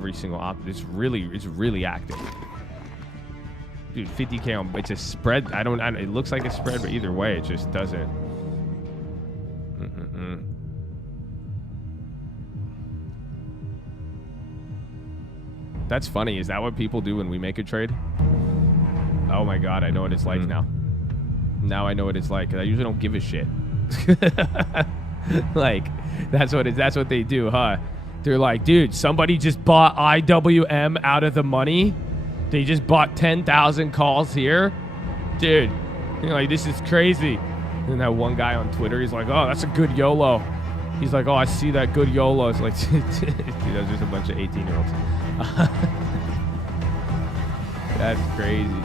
every single op. It's really active. Dude, 50K on, it's a spread. It looks like a spread, but either way, it just doesn't. That's funny. Is that what people do when we make a trade? Oh my God, I know what it's like now. Now I know what it's like. 'Cause I usually don't give a shit. Like, that's what they do, huh? They're like, dude, somebody just bought IWM out of the money. They just bought 10,000 calls here. Dude, you're like, this is crazy. And that one guy on Twitter, he's like, oh, that's a good YOLO. He's like, oh, I see that good YOLO. It's like, dude, that's just a bunch of 18-year-olds. That's crazy.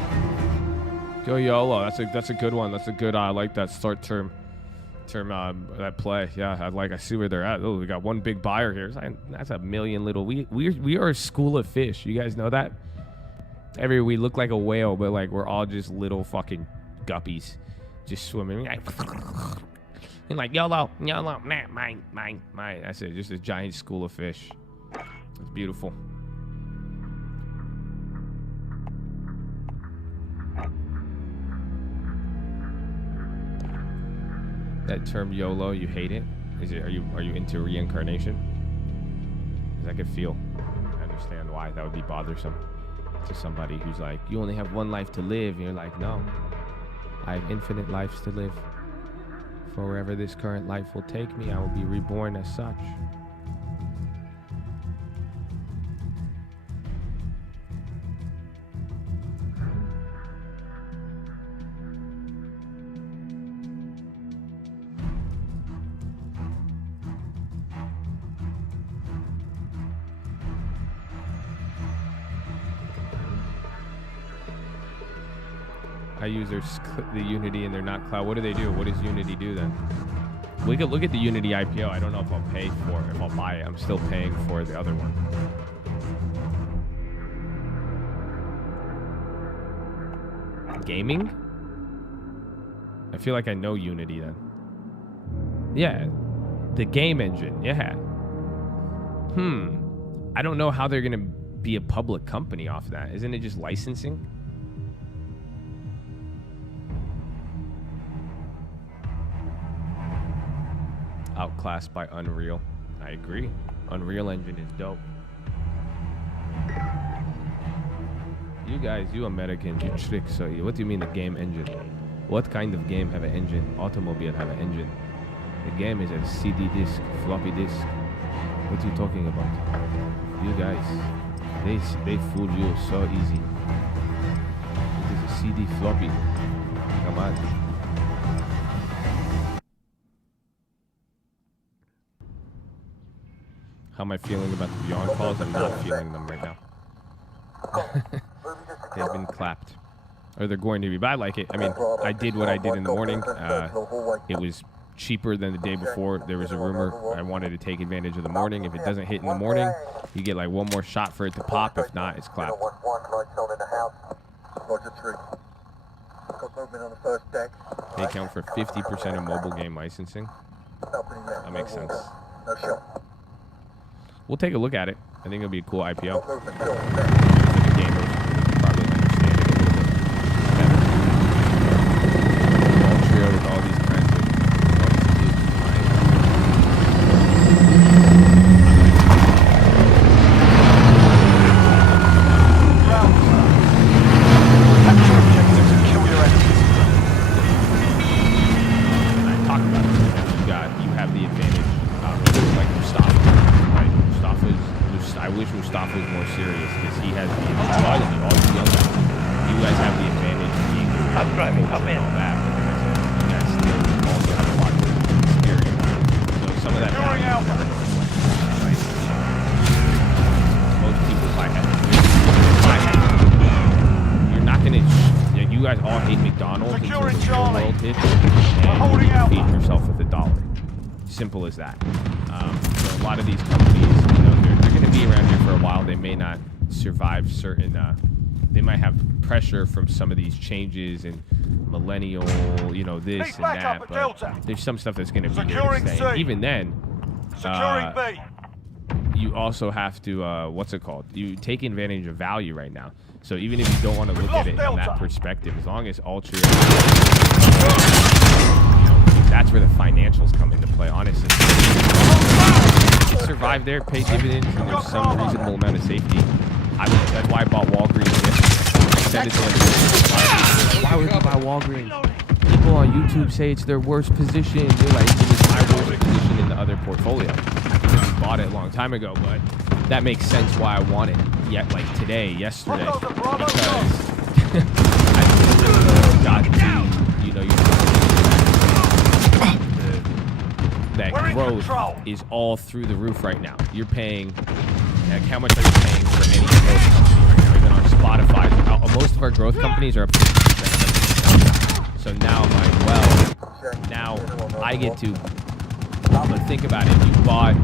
Go YOLO. That's a good one. That's a good. I like that start term that play. Yeah, I see where they're at. Oh, we got one big buyer here. That's a million little. We are a school of fish. You guys know that? We look like a whale, but like we're all just little fucking guppies, just swimming. And like YOLO, mine. That's it. Just a giant school of fish. It's beautiful. That term YOLO, you hate it? Are you into reincarnation? Because I could feel. I understand why that would be bothersome to somebody who's like, you only have one life to live. And you're like, no, I have infinite lives to live. For wherever this current life will take me, I will be reborn as such. I use the Unity and they're not cloud. What do they do? What does Unity do then? We could look at the Unity IPO. I don't know if I'll pay for it. If I'll buy it, I'm still paying for the other one. Gaming? I feel like I know Unity then. Yeah. The game engine. Yeah. I don't know how they're going to be a public company off that. Isn't it just licensing? Outclassed by Unreal. I agree. Unreal Engine is dope. You guys, you Americans, you tricks. So what do you mean the game engine? What kind of game have an engine? Automobile have an engine. The game is a CD disc, floppy disk. What are you talking about? You guys, they fool you so easy. It is a CD floppy. Come on. How am I feeling about the Beyond calls? I'm not feeling them right now. They've been clapped. Or they're going to be. But I like it. I mean, I did what I did in the morning. It was cheaper than the day before. There was a rumor. I wanted to take advantage of the morning. If it doesn't hit in the morning, you get like one more shot for it to pop. If not, it's clapped. They account for 50% of mobile game licensing. That makes sense. We'll take a look at it. I think it'll be a cool IPO. For the gamers, probably understand it a little bit better. Altria with all these kinds of I talk about it. You have the advantage. Like Mustafa. I wish Mustafa was more serious because he has the all you young guys. You guys have the advantage of being and all that. You guys still also have a lot of experience. So some of that most people you're not gonna you guys all hate McDonald's until the real world hits and you feed yourself with $1. Simple as that. So a lot of these companies, they're going to be around here for a while. They may not survive certain. They might have pressure from some of these changes and millennial, this and that. But there's some stuff that's going to be here to stay. Even then, you also have to, what's it called? You take advantage of value right now. So even if you don't want to look at it from that perspective, as long as Ultra, that's where the financials come into play, honestly. Survive there, pay dividends, and there's some reasonable amount of safety. That's why I bought Walgreens. Said it the other day. Why would you buy Walgreens? People on YouTube say it's their worst position. They're like, it's my worst position in the other portfolio. I bought it a long time ago, but that makes sense why I want it. Yet, like today, yesterday, because I got to, you know, that growth is all through the roof right now. You're paying, like, how much are you paying for any growth company right now? Even on Spotify, most of our growth companies are up 50%. So now I'm like, well, now I get to, but think about it. You bought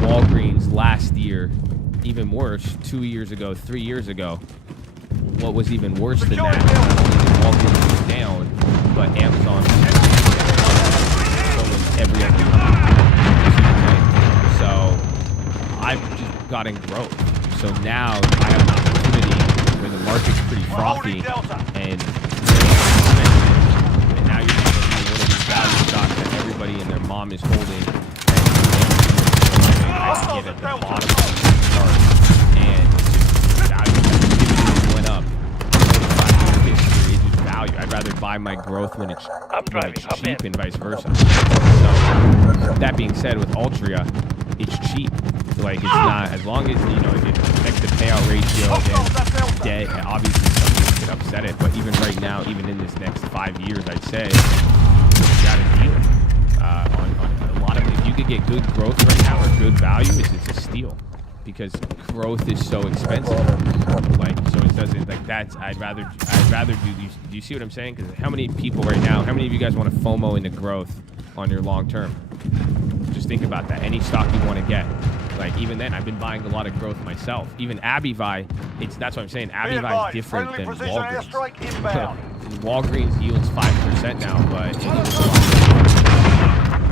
Walgreens last year, even worse, 2 years ago, 3 years ago. What was even worse than that? Not only did Walgreens was down, but Amazon was every other company. So I've just gotten growth. So now I have an opportunity where the market's pretty frothy, and now you're going to be one of these value stocks that everybody and their mom is holding. I can get at the bottom of the chart, and just value went up. It's just value. I'd rather buy my growth when it's cheap and vice versa. So that being said, with Altria, it's cheap. Like, it's not, as long as, you know, if it affects the payout ratio, then debt, obviously something could upset it. But even right now, even in this next 5 years, I'd say, you got to deal on a lot of it. If you could get good growth right now or good value, it's a steal. Because growth is so expensive. Like, so it doesn't, like, that's, I'd rather do you see what I'm saying? Because how many people right now, how many of you guys want to FOMO into growth on your long term? Just think about that. Any stock you want to get. Like, even then, I've been buying a lot of growth myself. Even AbiVi, that's what I'm saying. AbiVi is different than Walgreens. Walgreens yields 5% now, but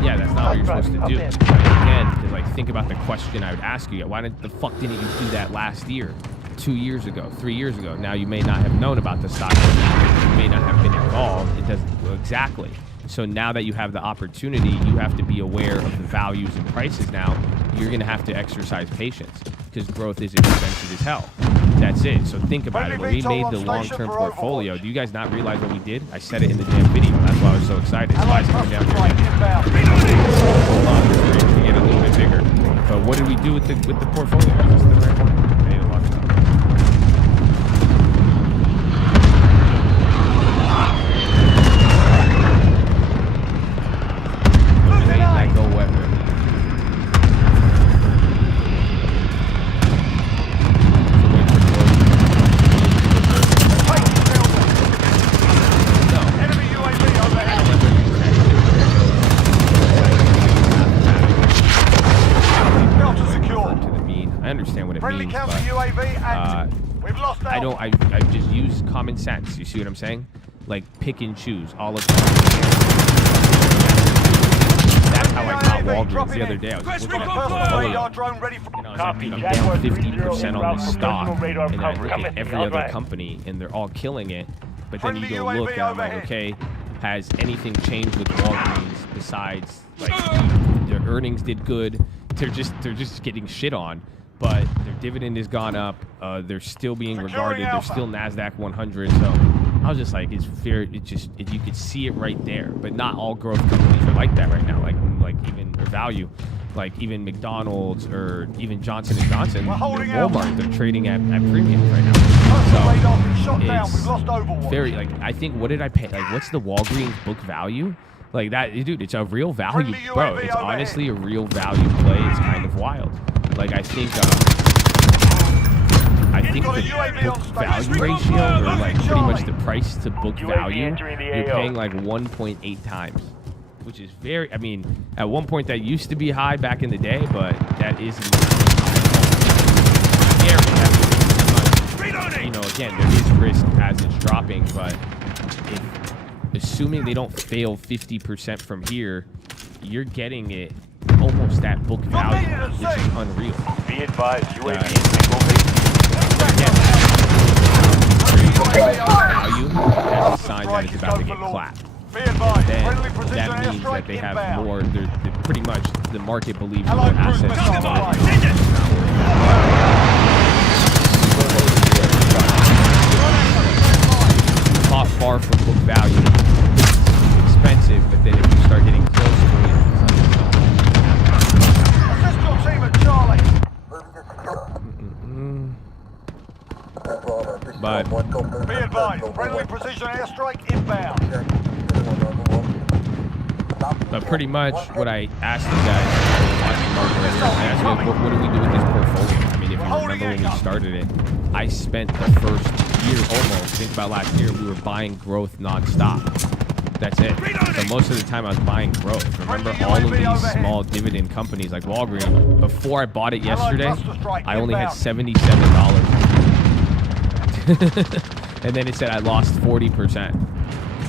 yeah, that's not what you're supposed to do. Again, to, like, think about the question I would ask you. Why the fuck didn't you do that last year, 2 years ago, 3 years ago? Now you may not have known about the stock. You may not have been involved. It doesn't exactly. So now that you have the opportunity, you have to be aware of the values and prices now. You're going to have to exercise patience because growth is expensive as hell. That's it. So think about it. When we made the long-term portfolio, do you guys not realize what we did? I said it in the damn video. That's why I was so excited. That's why it's coming down here. Hold on. It's going to get a little bit bigger. But what did we do with the portfolio? Is this the right one? I need to watch that. Go wet, man. Enemy UAV overhead. Delta secure. To the mean. I understand what it means, but we've lost I just use common sense. You see what I'm saying? Like, pick and choose all of them. That's how I got Walgreens the other day. I was looking at the portfolio, and I was like, I'm down 50% on this stock, and then I look at every other company, and they're all killing it. But then you go look, and I'm like, okay, has anything changed with Walgreens besides, like, their earnings did good? They're just getting shit on, but their dividend has gone up. They're still being regarded. They're still NASDAQ 100. So I was just like, it's fair. You could see it right there. But not all growth companies are like that right now. Like even their value, like even McDonald's or even Johnson & Johnson, Walmart, they're trading at premiums right now. So it's very, like, I think, what did I pay? Like, what's the Walgreens book value? Like that, dude, it's a real value, bro. It's honestly a real value play. It's kind of wild. Like, I think the book value ratio, or like pretty much the price to book value, you're paying like 1.8 times, which is very, I mean, at one point that used to be high back in the day, but that is scary. You know, again, there is risk as it's dropping, but assuming they don't fail 50% from here, you're getting it almost at book value, which is unreal. Be advised, UAV value as a sign that it's about to get clapped. Then that means that they have more. They're pretty much the market believes more assets. Not far from book value. It's expensive, but then if you start getting close to it, assist your team at Charlie. but Be advised, friendly precision airstrike inbound. pretty much what I asked you guys, I asked you, what do we do with this portfolio? I mean, if you remember when we started it, I spent the first year almost, think about last year, we were buying growth nonstop. That's it. So most of the time I was buying growth. Remember all of these small dividend companies like Walgreens, before I bought it yesterday, I only had $77. And then it said I lost 40%.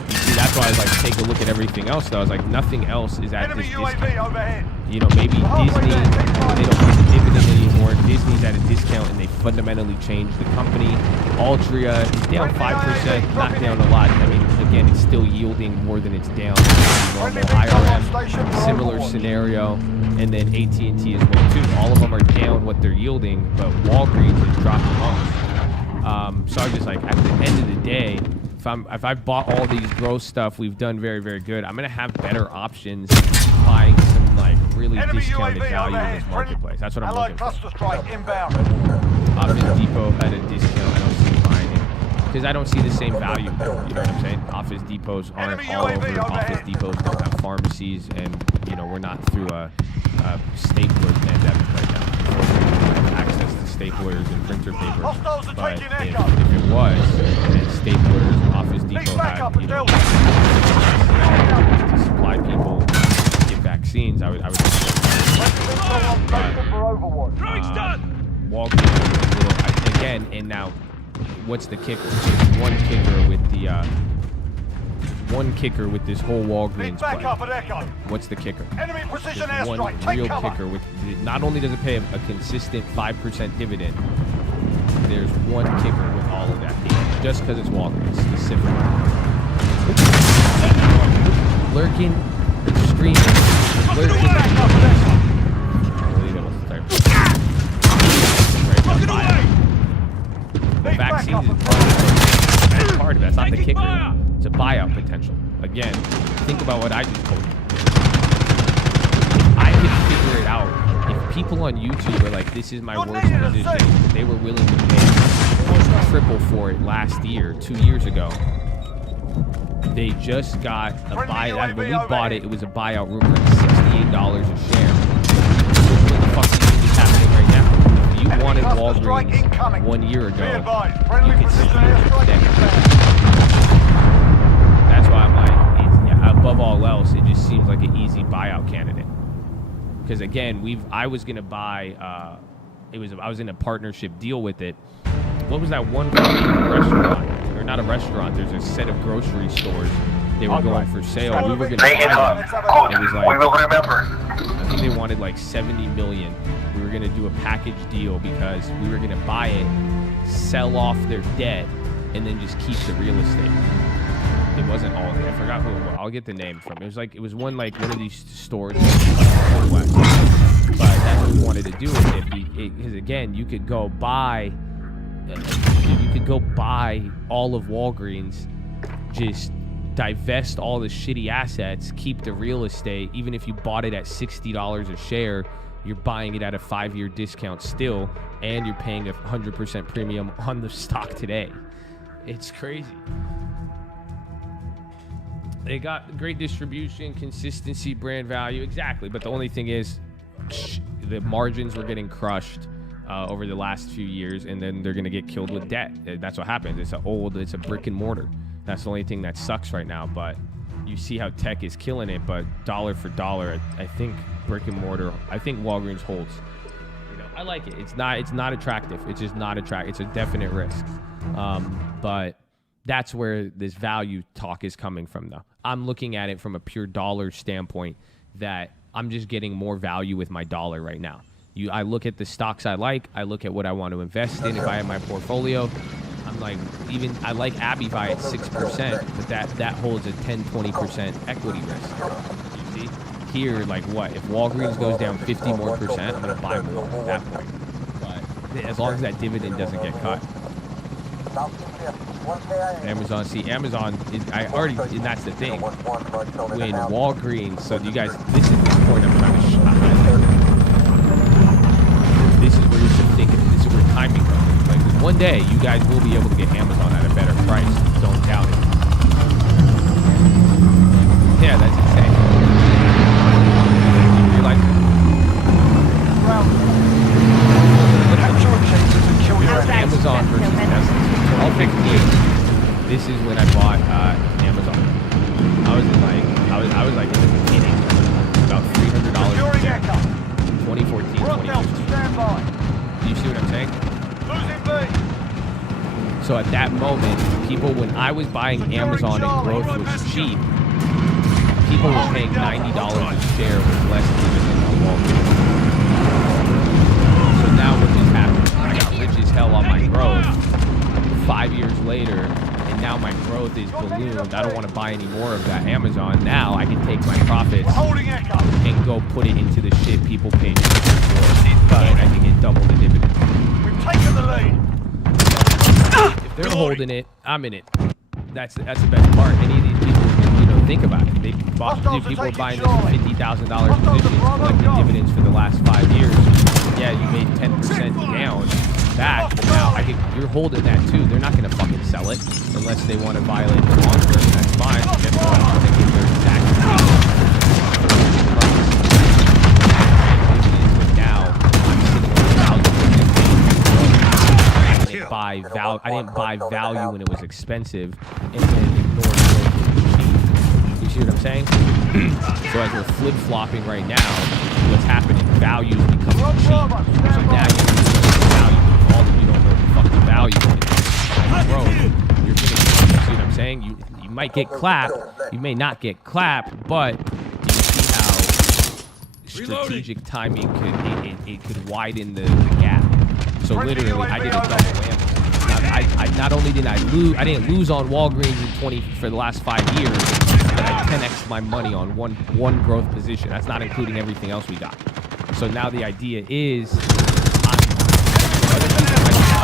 See, that's why I was like, take a look at everything else though. I was like, nothing else is at this discount. You know, maybe Disney, they don't pay the dividend anymore. Disney's at a discount and they fundamentally changed the company. Altria is down 5%, not down a lot. I mean, again, it's still yielding more than it's down. Normal IRM, similar scenario. And then AT&T as well too. All of them are down what they're yielding, but Walgreens is dropping off. So I'm just like, at the end of the day, if I've bought all these growth stuff, we've done very, very good. I'm gonna have better options buying some like really discounted value in this marketplace. That's what I'm looking for. Office Depot at a discount, I don't see buying it because I don't see the same value. You know what I'm saying? Office Depots aren't all over. Office Depots don't have pharmacies, and you know we're not through a stapler pandemic right now. Access to staplers and printer paper. But if it was, then staplers and Office Depot had, you know, to supply people get vaccines, I would Walgreens, again, and now, what's the kicker? There's one kicker with this whole Walgreens play. What's the kicker? There's one real kicker with, not only does it pay a consistent 5% dividend, there's one kicker with all of that, just because it's Walgreens specifically. Lurking, streaming, lurking. The vaccines is part of it. That's not the kicker. It's a buyout potential. Again, think about what I just told you. I can figure it out. If people on YouTube are like, this is my worst position, they were willing to pay triple for it last year, 2 years ago. They just got a buyout. When we bought it, it was a buyout rumor at $68 a share. What the fuck do you think is happening right now? If you wanted Walgreens 1 year ago, you could sit here today. That's why I'm like, above all else, it just seems like an easy buyout candidate. Because again, I was gonna buy. I was in a partnership deal with it. What was that one restaurant? Or not a restaurant? There's a set of grocery stores. They were going for sale. We were gonna buy them. It was like, we will remember. I think they wanted like 70 million. We were gonna do a package deal because we were gonna buy it, sell off their debt, and then just keep the real estate. It wasn't all of it. I forgot who it was. I'll get the name from it. It was one of these stores in the West. But that's what we wanted to do with it. Because again, you could go buy all of Walgreens, just divest all the shitty assets, keep the real estate. Even if you bought it at $60 a share, you're buying it at a 5-year discount still, and you're paying a 100% premium on the stock today. It's crazy. They got great distribution, consistency, brand value, exactly. But the only thing is, the margins were getting crushed over the last few years, and then they're gonna get killed with debt. That's what happens. It's a brick and mortar. That's the only thing that sucks right now. But you see how tech is killing it. But dollar for dollar, I think brick and mortar. I think Walgreens holds. You know, I like it. It's not attractive. It's just not attractive. It's a definite risk. But that's where this value talk is coming from, though. I'm looking at it from a pure dollar standpoint, that I'm just getting more value with my dollar right now. I look at the stocks I like. I look at what I want to invest in if I have my portfolio. I'm like, even I like Abivai at 6%, but that holds a 10-20% equity risk. You see? Here, like what? If Walgreens goes down 50 more percent, I'm gonna buy more at that point. But as long as that dividend doesn't get cut. Amazon, see, Amazon is, and that's the thing. When Walgreens, so you guys, this is the point I'm trying to highlight. This is where you should think, this is where timing comes in. Like, one day, you guys will be able to get Amazon at a better price. Don't doubt it. Yeah, that's insane. You're like, Amazon versus Tesla. I'll pick this is when I bought Amazon. I was like in the beginning, about $300 a share. 2014, 2015. Do you see what I'm saying? So at that moment, people, when I was buying Amazon and growth was cheap, people were paying $90 a share with less dividend on Wall Street. So now what just happened? I got rich as hell on my growth 5 years later, and now my growth is ballooned. I don't want to buy any more of that Amazon. Now I can take my profits and go put it into the shit people pay for, and I can get double the dividend. We've taken the lead. If they're holding it, I'm in it. That's the best part. Any of these people, think about it. People are buying this for $50,000 position, collecting dividends for the last 5 years. Yeah, you made 10% down back, but now you're holding that too. They're not going to fucking sell it unless they want to violate the long term. That's fine. Guess what? I'm going to give their exact now I'm sitting on 1,000%. I didn't buy value when it was expensive and then ignore it. You see what I'm saying? So as we're flip-flopping right now, what's happening? Value is becoming cheap. So now you value. All that you don't know the fucking value in growth. You're gonna, you see what I'm saying? You might get clapped. You may not get clapped, but do you see how strategic timing could widen the gap? So literally, I did a double whammy. I not only did I didn't lose on Walgreens for the last 5 years, but I 10x my money on one growth position. That's not including everything else we got. So now the idea is,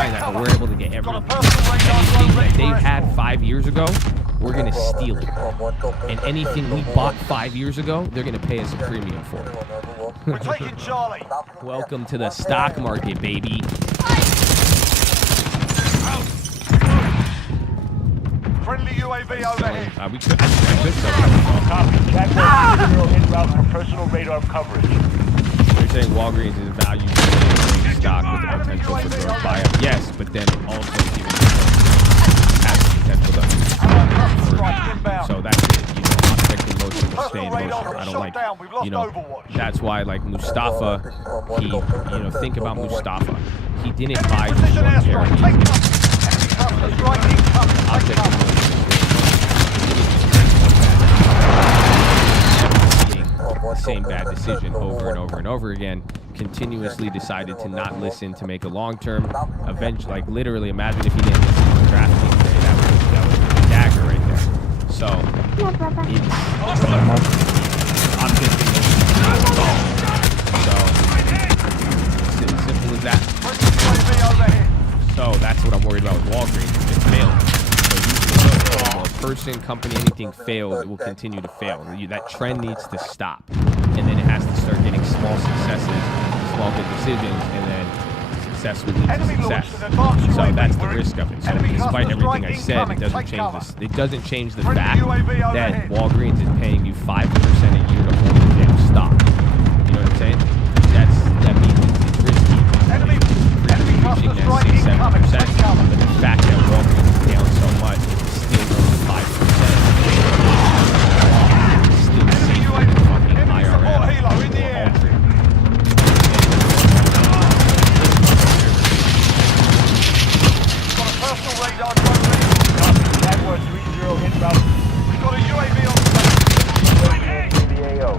that we're able to get anything that they had 5 years ago, we're gonna steal it. And anything we bought 5 years ago, they're gonna pay us a premium for it. We're taking Charlie. Welcome to the stock market, baby. Friendly UAV overhead. We could Copy. Jaguar 0 en route for personal radar coverage. You're saying Walgreens is value stock with the potential for growth buyout. Yes, but then also has the potential to. So that's it. I'm expecting motion to stay in motion. I don't like, that's why like Mustafa, think about Mustafa. He didn't buy just one pair. Same bad decision over and over and over again. Continuously decided to not listen, to make a long-term event. Like literally, imagine if he didn't listen to the DraftKings today. That was a dagger right there. So I'm thinking. So simple as that. So that's what I'm worried about with Walgreens. It's failing. So usually, a person, company, anything fails, it will continue to fail. That trend needs to stop, and then it has to start getting small successes, small good decisions, and then success will lead to success. So that's the risk of it. So despite everything I said, it doesn't change this. It doesn't change the fact that Walgreens is paying you 5% a year to hold the damn stock. You know what I'm saying? That means it's risky. Reaching that 6-7%, but the fact that Walgreens is down so much, it's still only 5%. It's still safe for the fucking IRL or Home Tree. Got a personal radar drone ready. Copy. Jaguar 3-0 en route. We got a UAV on the way. The AO.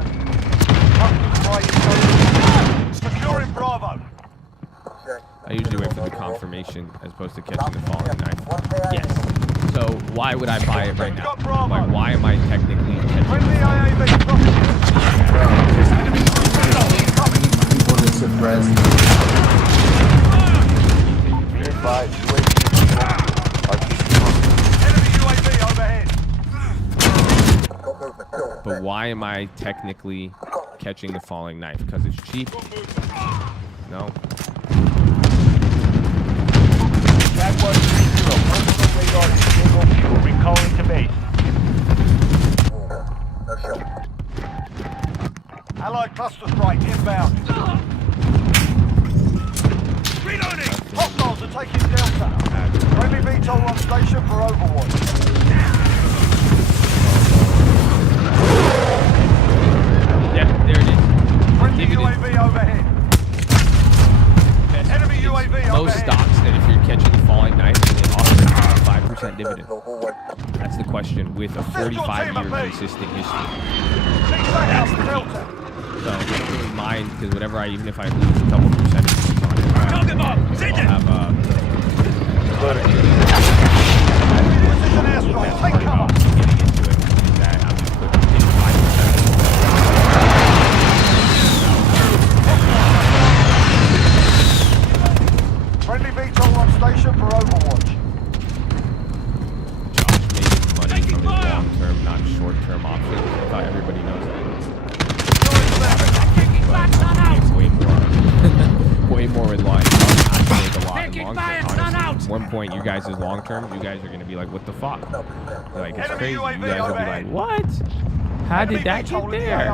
as opposed to catching the falling knife. Yes. So why would I buy it right now? Like, why am I technically catching the falling knife? People just suppressed. But why am I technically catching the falling knife? Because it's cheap? No. Jaguar 3-0, personal radar is single fuel, recalling to base. Allied cluster strike inbound. Reloading! Hostiles are taking Delta. Friendly VTOL on station for overwatch. Yeah, there it is. Friendly UAV overhead. Enemy UAV Most overhead. stocks that if you're catching the falling knife, they offer a 5% dividend. That's the question with a 45-year consistent history. That's the Delta. So I don't really mind because whatever even if I lose a couple percentage points on it, I'll have Precision airstrike, take cover. getting into it is that I'm just putting 5%. Friendly VTOL on station for overwatch. Josh making money from his long-term, not short-term options. I thought everybody knows that. Way more in line. Not to make a lot in long term. Honestly, at one point, you guys is long term. You guys are gonna be like, "What the fuck?" Like it's crazy. You guys will be like, "What? How did that get there?"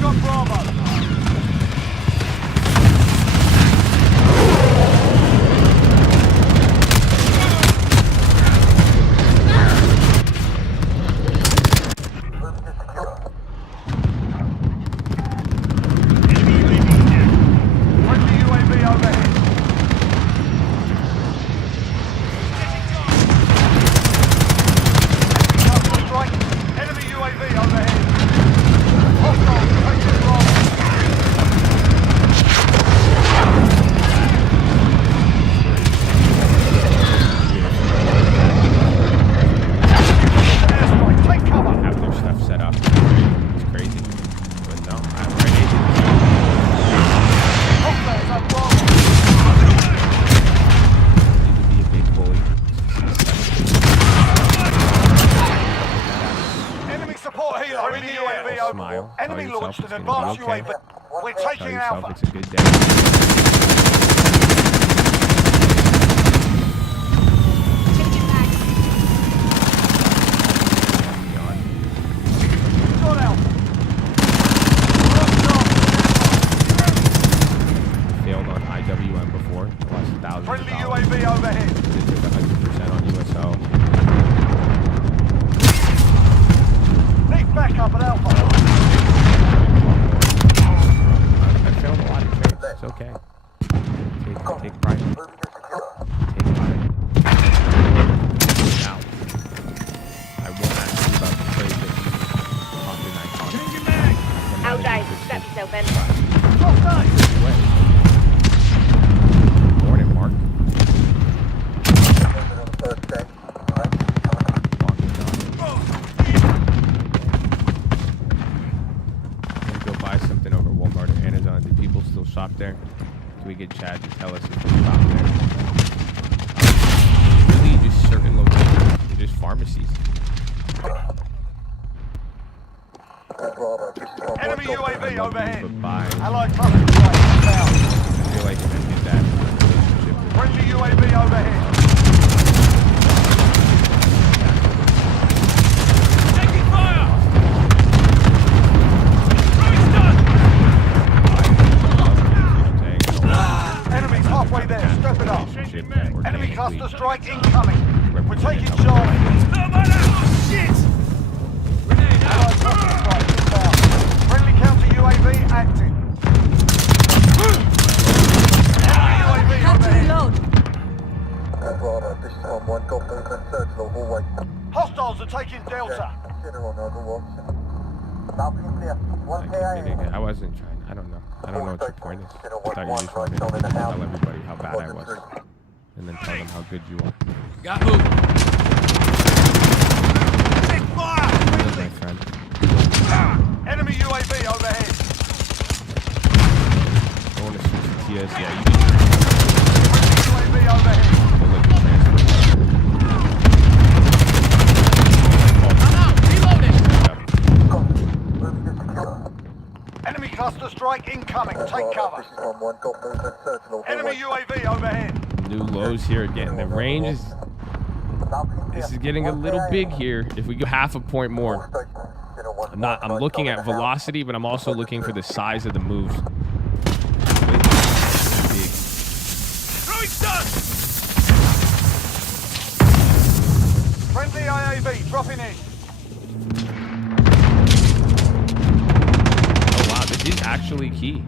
Got Bravo. Smile. Enemy launched an advanced okay. UAV. We're Tell taking yourself Alpha. it's a good day. Got Alpha. Failed on IWM before. Lost thousands of Friendly dollars. UAV overhead. They took 100% on USO. Need backup at Alpha. I failed a lot of trades. It's okay. Take pride. Take pride. Now, I won't ask you about the trade that Compton Icon. Changing mag! Out, guys. Strap yourself in. Top nine. Way. Morning, Mark. Go buy something over Walmart or Amazon. Do people still shop there? Can we get Chad to tell us if they shop there? Really, just certain locations. They're just pharmacies. Enemy UAV overhead. But buy. Allied cluster strike inbound. I feel like if I did that, relationship would Friendly UAV overhead. Taking fire! Throwing stun! Enemies halfway there. Step it up. relationship that Enemy organically cluster strike incoming. We're taking represents Charlie. Thermite out! Shit! Grenade out! Allied cluster strike inbound. Friendly counter UAV active. Enemy UAV overhead. Hostiles are taking Delta. I wasn't trying. I don't know. I don't know what your point is. I thought you just wanted to tell everybody how bad I was. and then tell them how good you are. Got moved. Big fire! Good, my friend. Enemy UAV overhead. I want to switch to TS. Yeah, you UAV overhead. can look at transfer. I'm out. Reloading. Enemy cluster strike incoming. Take cover. Enemy UAV overhead. New lows here again. The range is. This is getting a little big here. If we go half a point more, I'm looking at velocity, but I'm also looking for the size of the moves. Big. Throwing stun. Friendly IAV dropping in. Oh wow, this is actually key.